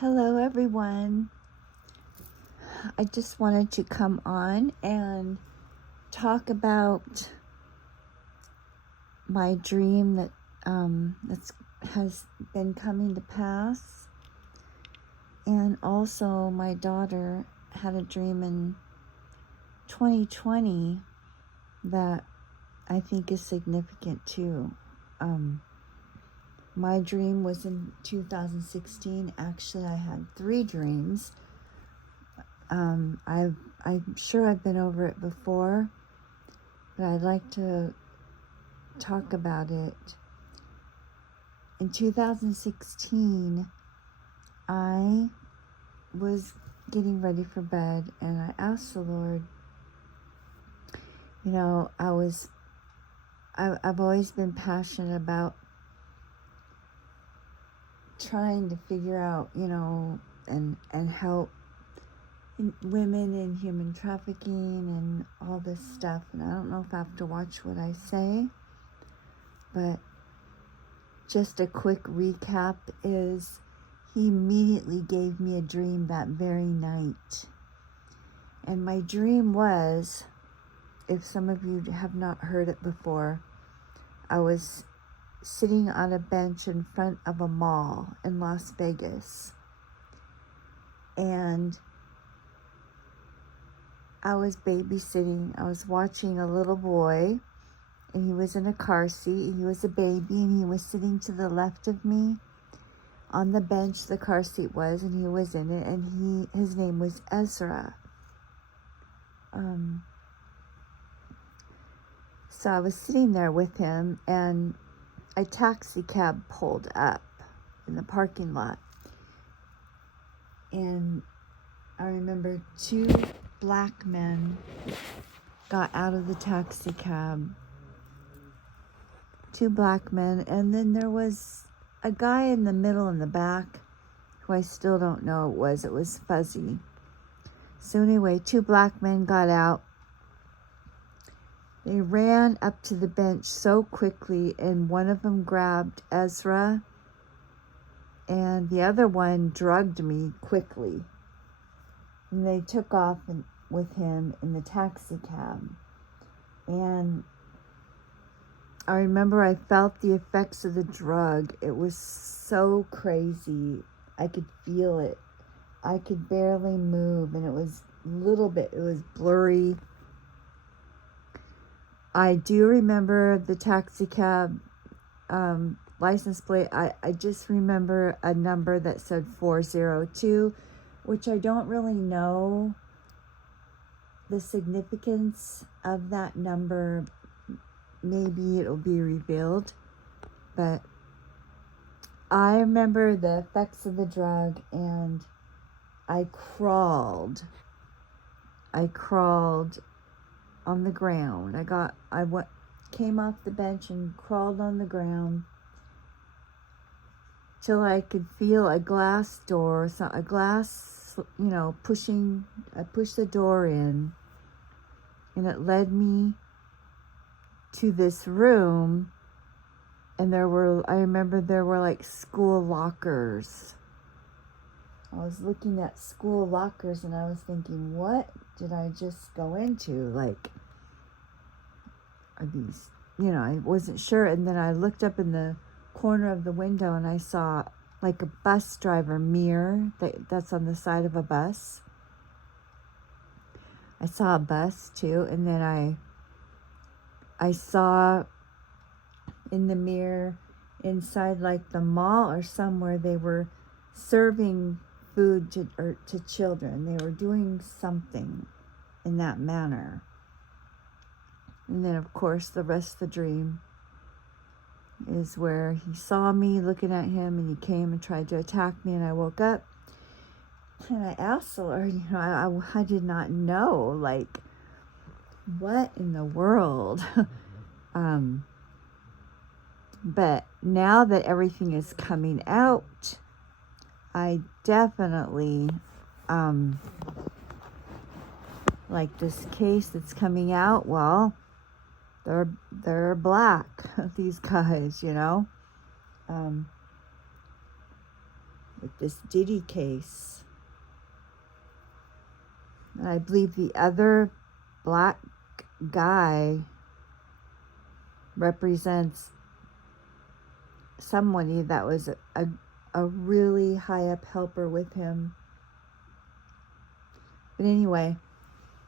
Hello, everyone. I just wanted to come on and talk about my dream that has been coming to pass, and also my daughter had a dream in 2020 that I think is significant too. My dream was in 2016. Actually, I had 3 dreams. I'm sure I've been over it before, but I'd like to talk about it. In 2016, I was getting ready for bed, and I asked the Lord, I've always been passionate about trying to figure out, and help women in human trafficking and all this stuff. And I don't know if I have to watch what I say, but just a quick recap is he immediately gave me a dream that very night. And my dream was, if some of you have not heard it before, I was sitting on a bench in front of a mall in Las Vegas. And I was babysitting. I was watching a little boy, and he was in a car seat. He was a baby, and he was sitting to the left of me on the bench the car seat was, and he was in it, and his name was Ezra. So I was sitting there with him, and a taxi cab pulled up in the parking lot. And I remember 2 black men got out of the taxi cab. 2 black men, and then there was a guy in the middle in the back who I still don't know who it was fuzzy. So anyway, 2 black men got out. They ran up to the bench so quickly, and one of them grabbed Ezra, and the other one drugged me quickly. And they took off with him in the taxi cab. And I remember I felt the effects of the drug. It was so crazy. I could feel it. I could barely move, and it was blurry. I do remember the taxi cab license plate. I just remember a number that said 402, which I don't really know the significance of that number. Maybe it'll be revealed, but I remember the effects of the drug, and I crawled on the ground. Came off the bench and crawled on the ground till I could feel a glass door, pushing. I pushed the door in, and it led me to this room, and I remember there were like school lockers. I was looking at school lockers, and I was thinking, what did I just go into? Like, are these, I wasn't sure. And then I looked up in the corner of the window, and I saw like a bus driver mirror that's on the side of a bus. I saw a bus too, and then I saw in the mirror inside like the mall or somewhere, they were serving food to children. They were doing something in that manner. And then, of course, the rest of the dream is where he saw me looking at him, and he came and tried to attack me, and I woke up. And I asked the Lord, I did not know, like, what in the world? But now that everything is coming out, I definitely, like this case that's coming out, well, they're black, these guys, with this Diddy case. And I believe the other black guy represents somebody that was a really high up helper with him. But anyway,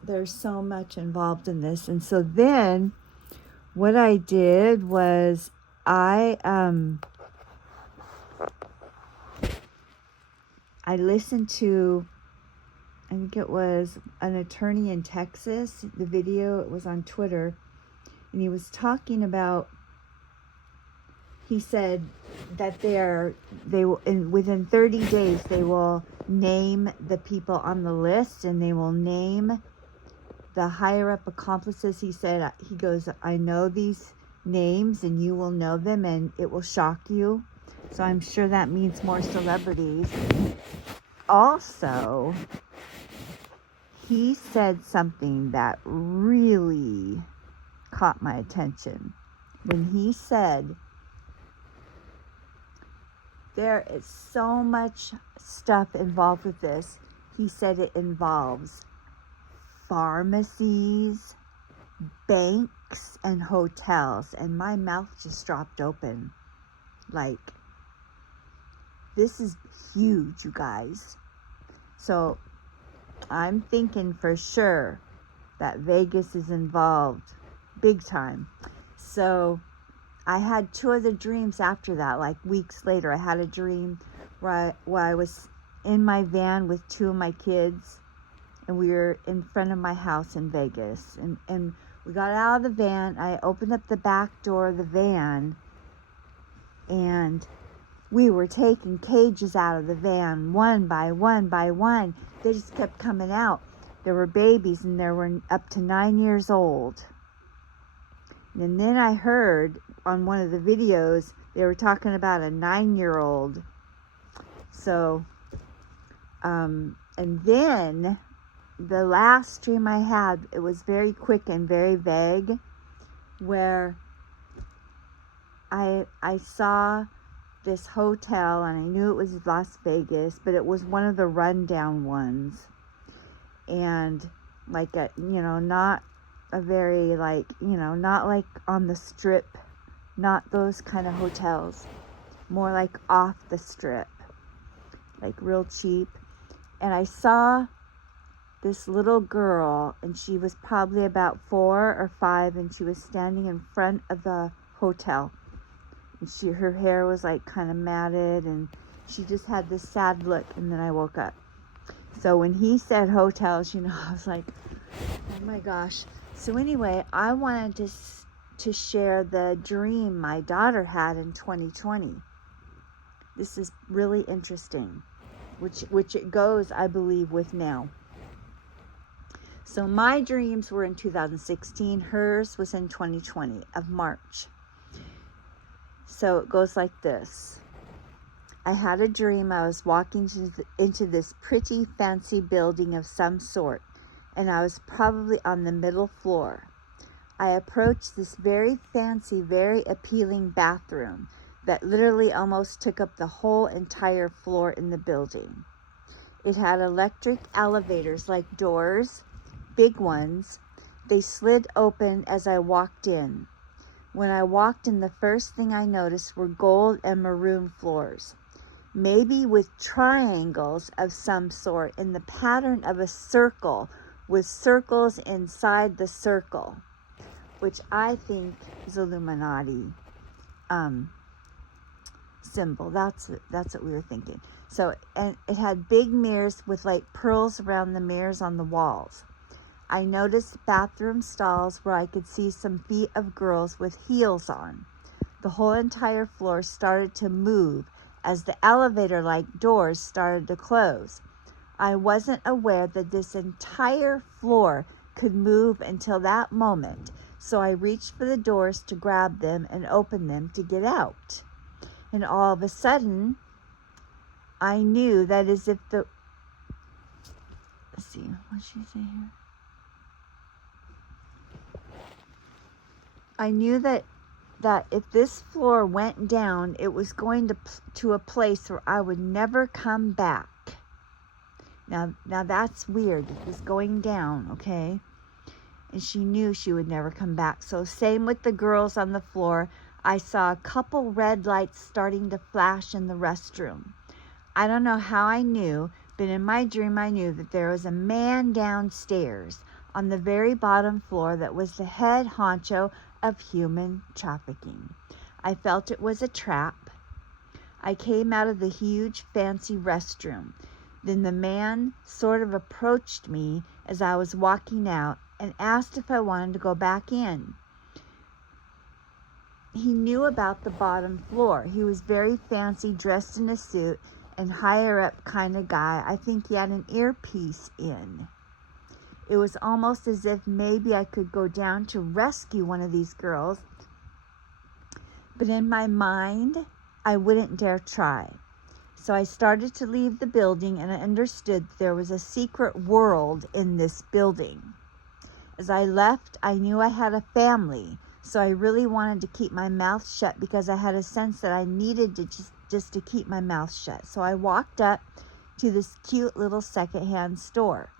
there's so much involved in this. And so then what I did was I listened to, I think it was an attorney in Texas. The video, it was on Twitter, and he was talking about, he said that they will, within 30 days, they will name the people on the list, and they will name the higher up accomplices. He said, he goes, I know these names and you will know them and it will shock you. So I'm sure that means more celebrities. Also, he said something that really caught my attention. When he said, there is so much stuff involved with this. He said it involves pharmacies, banks, and hotels. And my mouth just dropped open. Like, this is huge, you guys. So I'm thinking for sure that Vegas is involved big time. So I had two other dreams after that, like weeks later. I had a dream where I was in my van with two of my kids, and we were in front of my house in Vegas. And we got out of the van. I opened up the back door of the van, and we were taking cages out of the van one by one by one. They just kept coming out. There were babies, and there were up to 9 years old. And then I heard on one of the videos, they were talking about a 9-year-old. So, and then the last dream I had, it was very quick and very vague, where I saw this hotel, and I knew it was Las Vegas, but it was one of the rundown ones. And like not a very, like, not like on the strip, not those kind of hotels, more like off the strip, like real cheap. And I saw this little girl, and she was probably about 4 or 5, and she was standing in front of the hotel, and her hair was like kind of matted, and she just had this sad look. And then I woke up. So when he said hotels, I was like, oh my gosh. So anyway, I wanted to share the dream my daughter had in 2020. This is really interesting, which it goes, I believe, with now. So my dreams were in 2016. Hers was in 2020 of March. So it goes like this. I had a dream I was walking into this pretty fancy building of some sort, and I was probably on the middle floor. I approached this very fancy, very appealing bathroom that literally almost took up the whole entire floor in the building. It had electric elevators, like doors, big ones. They slid open as I walked in. When I walked in, the first thing I noticed were gold and maroon floors, maybe with triangles of some sort in the pattern of a circle with circles inside the circle, which I think is Illuminati symbol. That's what we were thinking. So, and it had big mirrors with like pearls around the mirrors on the walls. I noticed bathroom stalls where I could see some feet of girls with heels on. The whole entire floor started to move as the elevator-like doors started to close. I wasn't aware that this entire floor could move until that moment, so I reached for the doors to grab them and open them to get out. And all of a sudden, I knew that as if let's see, what should I say here? I knew that that if this floor went down, it was going to a place where I would never come back. Now that's weird. It was going down, okay? And she knew she would never come back. So same with the girls on the floor. I saw a couple red lights starting to flash in the restroom. I don't know how I knew, but in my dream I knew that there was a man downstairs on the very bottom floor that was the head honcho of human trafficking. I felt it was a trap. I came out of the huge fancy restroom. Then the man sort of approached me as I was walking out and asked if I wanted to go back in. He knew about the bottom floor. He was very fancy, dressed in a suit, and higher up kind of guy. I think he had an earpiece in. It was almost as if maybe I could go down to rescue one of these girls. But in my mind, I wouldn't dare try. So I started to leave the building, and I understood there was a secret world in this building. As I left, I knew I had a family, so I really wanted to keep my mouth shut because I had a sense that I needed to just to keep my mouth shut. So I walked up to this cute little secondhand store.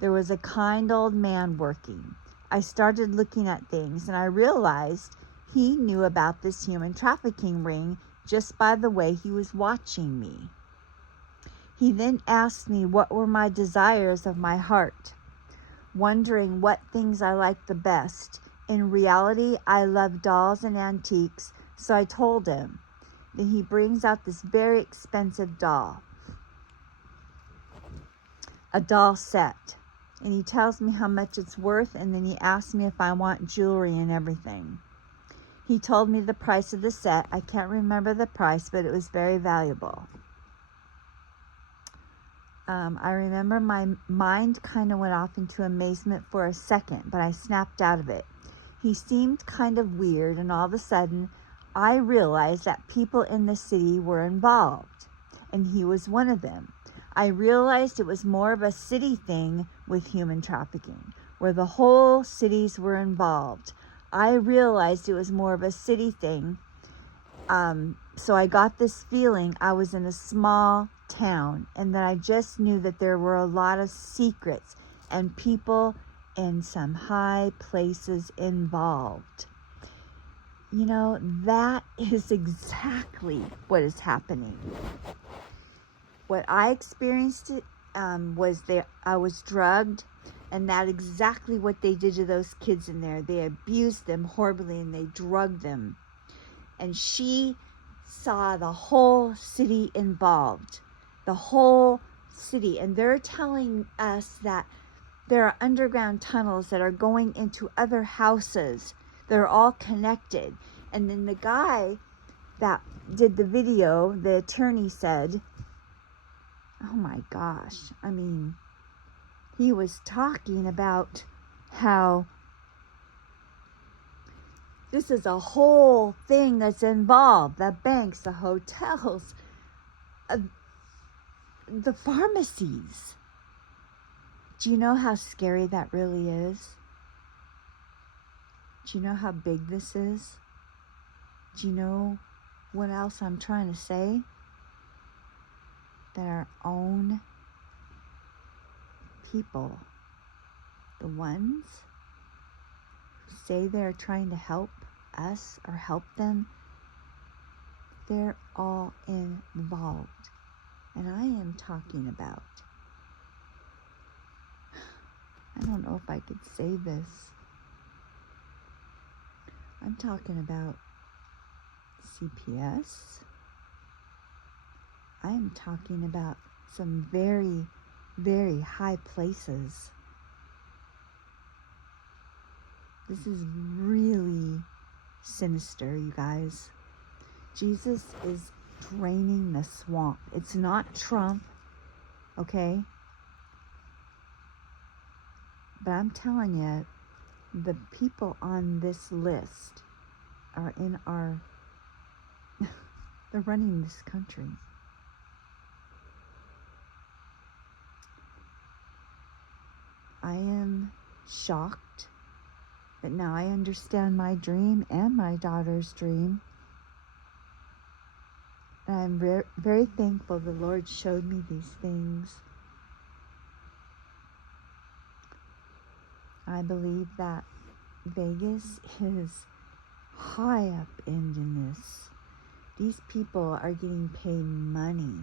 There was a kind old man working. I started looking at things, and I realized he knew about this human trafficking ring just by the way he was watching me. He then asked me what were my desires of my heart, wondering what things I liked the best. In reality, I love dolls and antiques, so I told him. Then he brings out this very expensive doll, a doll set, and he tells me how much it's worth, and then he asks me if I want jewelry and everything. He told me the price of the set. I can't remember the price, but it was very valuable. I remember my mind kind of went off into amazement for a second, but I snapped out of it. He seemed kind of weird, and all of a sudden, I realized that people in the city were involved, and he was one of them. I realized it was more of a city thing with human trafficking, where the whole cities were involved. I realized it was more of a city thing. So I got this feeling I was in a small town, and that I just knew that there were a lot of secrets and people in some high places involved. You know, that is exactly what is happening. What I experienced was that I was drugged, and that's exactly what they did to those kids in there. They abused them horribly, and they drugged them. And she saw the whole city involved. The whole city. And they're telling us that there are underground tunnels that are going into other houses. They're all connected. And then the guy that did the video, the attorney said, oh my gosh, I mean, he was talking about how this is a whole thing that's involved. The banks, the hotels, the pharmacies. Do you know how scary that really is? Do you know how big this is? Do you know what else I'm trying to say? That our own people, the ones who say they're trying to help us or help them, they're all involved. And I am talking about, I don't know if I could say this. I'm talking about CPS. I am talking about some very, very high places. This is really sinister, you guys. Jesus is draining the swamp. It's not Trump, okay? But I'm telling you, the people on this list are in our, they're running this country. I am shocked. But now I understand my dream and my daughter's dream. And I'm very thankful the Lord showed me these things. I believe that Vegas is high up in this. These people are getting paid money.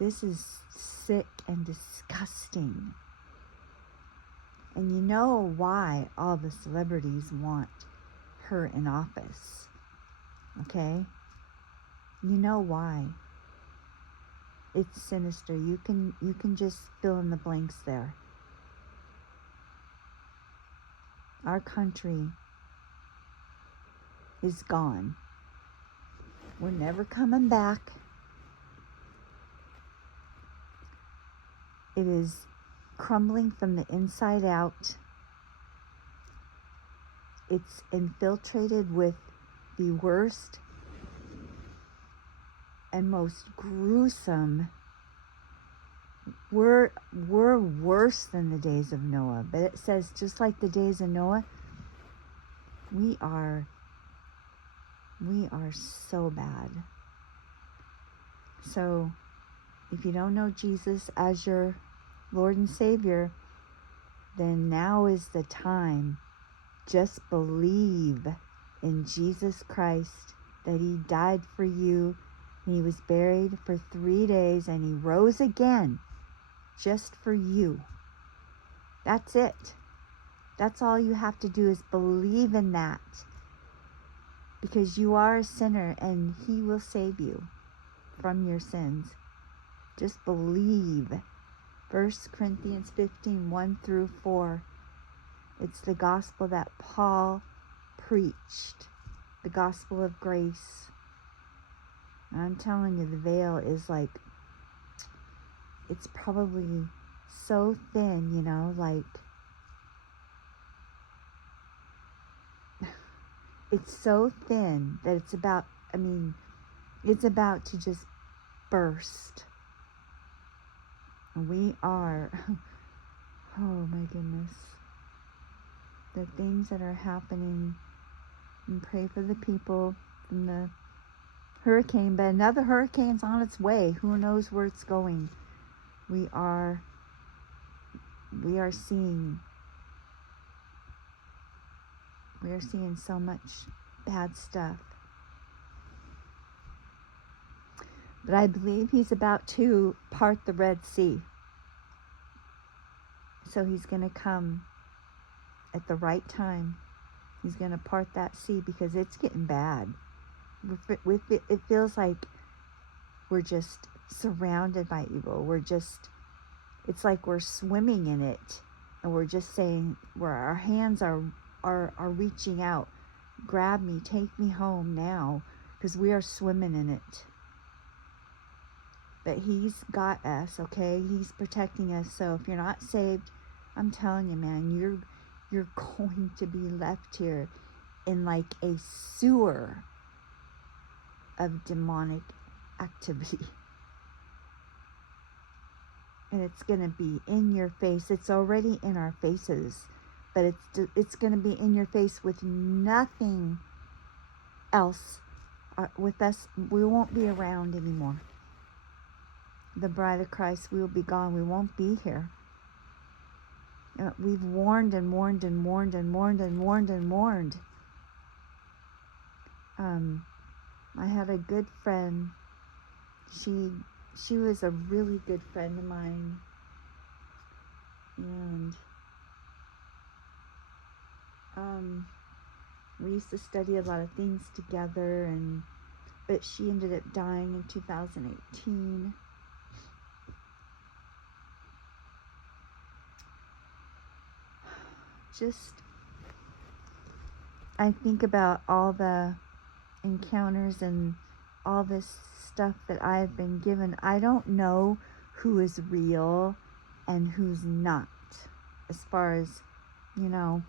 This is sick and disgusting. And you know why all the celebrities want her in office. Okay? You know why. It's sinister. You can just fill in the blanks there. Our country is gone. We're never coming back. It is crumbling from the inside out. It's infiltrated with the worst and most gruesome. We're worse than the days of Noah. But it says just like the days of Noah, we are so bad. So if you don't know Jesus as your Lord and Savior, then now is the time. Just believe in Jesus Christ, that he died for you, and he was buried for 3 days, and he rose again just for you. That's it. That's all you have to do is believe in that. Because you are a sinner and he will save you from your sins. Just believe. 1 Corinthians 15, 1 through 4. It's the gospel that Paul preached. The gospel of grace. And I'm telling you, the veil is like, it's probably so thin, you know, like, it's so thin that it's about to just burst. And we are, oh my goodness, the things that are happening, and pray for the people from the hurricane, but another hurricane's on its way. Who knows where it's going? We are seeing so much bad stuff. But I believe he's about to part the Red Sea. So he's going to come at the right time. He's going to part that sea because it's getting bad. It feels like we're just surrounded by evil. It's like we're swimming in it. And we're just saying, where our hands are reaching out. Grab me, take me home now. Because we are swimming in it. But he's got us, okay? He's protecting us. So if you're not saved, I'm telling you, man, you're going to be left here in like a sewer of demonic activity. And it's going to be in your face. It's already in our faces. But it's going to be in your face with nothing else. With us, we won't be around anymore. The bride of Christ, we will be gone. We won't be here. We've warned and warned and warned and warned and warned and warned. I had a good friend. She was a really good friend of mine. And we used to study a lot of things together, but she ended up dying in 2018. I think about all the encounters and all this stuff that I've been given. I don't know who is real and who's not, as far as, the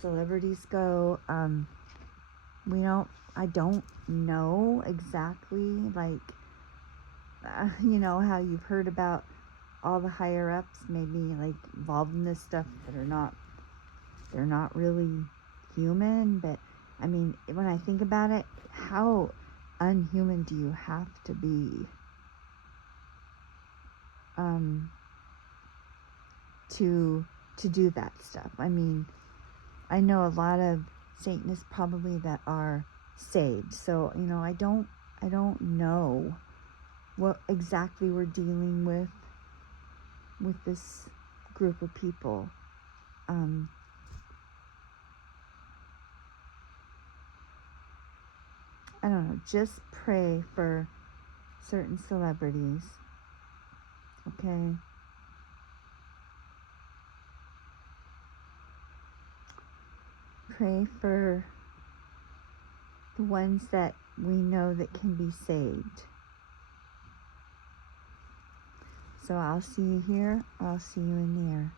celebrities go. I don't know exactly, how you've heard about all the higher ups maybe involved in this stuff that are not they're not really human. But I mean, when I think about it, how unhuman do you have to be to do that stuff? I mean, I know a lot of Satanists probably that are saved, so you know, I don't know what exactly we're dealing with this group of people. I don't know, just pray for certain celebrities, okay? Pray for the ones that we know that can be saved. So I'll see you here, I'll see you in the air.